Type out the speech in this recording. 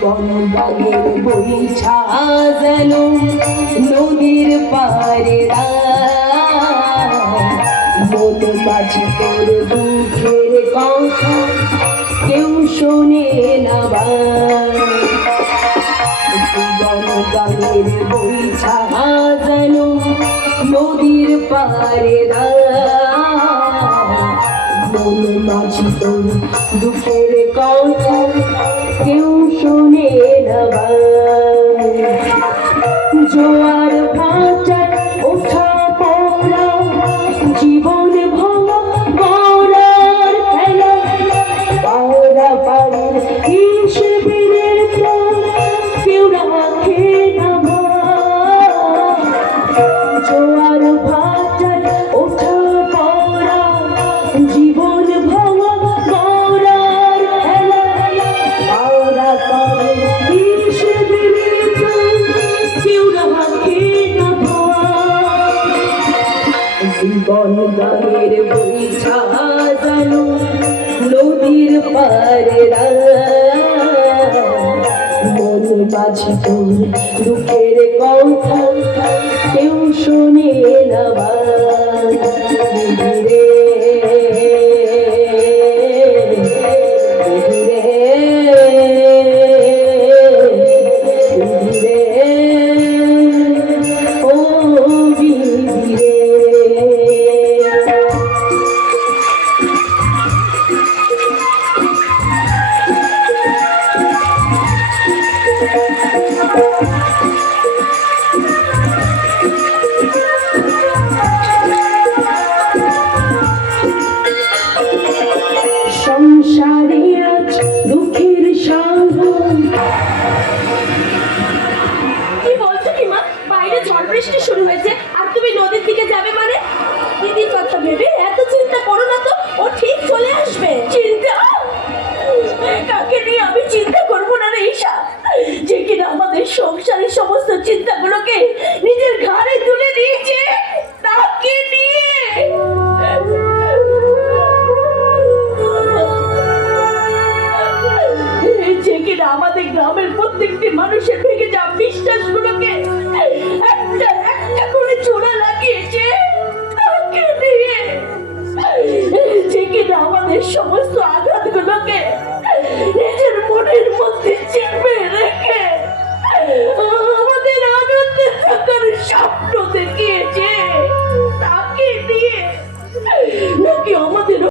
বনগানের বইছা যেন নদীর পারে মন মাঝে তোর দুঃখের কথা কেউ শোনে না বনগানের বইছা যেন নদীর পারে মন মাঝে তোর দুঃখের কথা কেউ শোনে না জোয়ার ভাটার ওঠা পড়া জীবন ভাঙা গড়ার খেলা পাড়া পাড়ির হিসেবের কেউ রাখে না জোয়ার ভাটার ওঠা পড়া জীবন ভাঙা গড়ার খেলা পাড়া পাড়ির হিসেবের কেউ রাখে না জীবন গানের বইছা জানো নদীর পারে মন মাঝে তোর দুঃখের কথা কেউ শোনে না সংসারে আজ দুঃখের সাগর কি বলছো কি মা? বাইরে ঝড় বৃষ্টি শুরু হয়েছে আর তুমি নদীর দিকে যাবে মানে? দিদির কথা ভেবে এত চিন্তা করো না তো, ও ঠিক চলে আসবে। চিন্তা? কাকে নিয়ে আমি চিন্তা করবো না রে ঈশা, যে কিনা আমাদের সংসারের সমস্ত চিন্তাগুলোকে নিজের ঘাড়ে তুলে দিয়েছে, তাকে নিয়ে। যে কিনা আমাদের গ্রামের প্রত্যেকটি মানুষের ভেঙে যাওয়া বিশ্বাসগুলোকে একটা একটা করে চূড়া লাগিয়েছে, তাকে নিয়ে। যে কিনা আমাদের সমস্ত আঘাতগুলোকে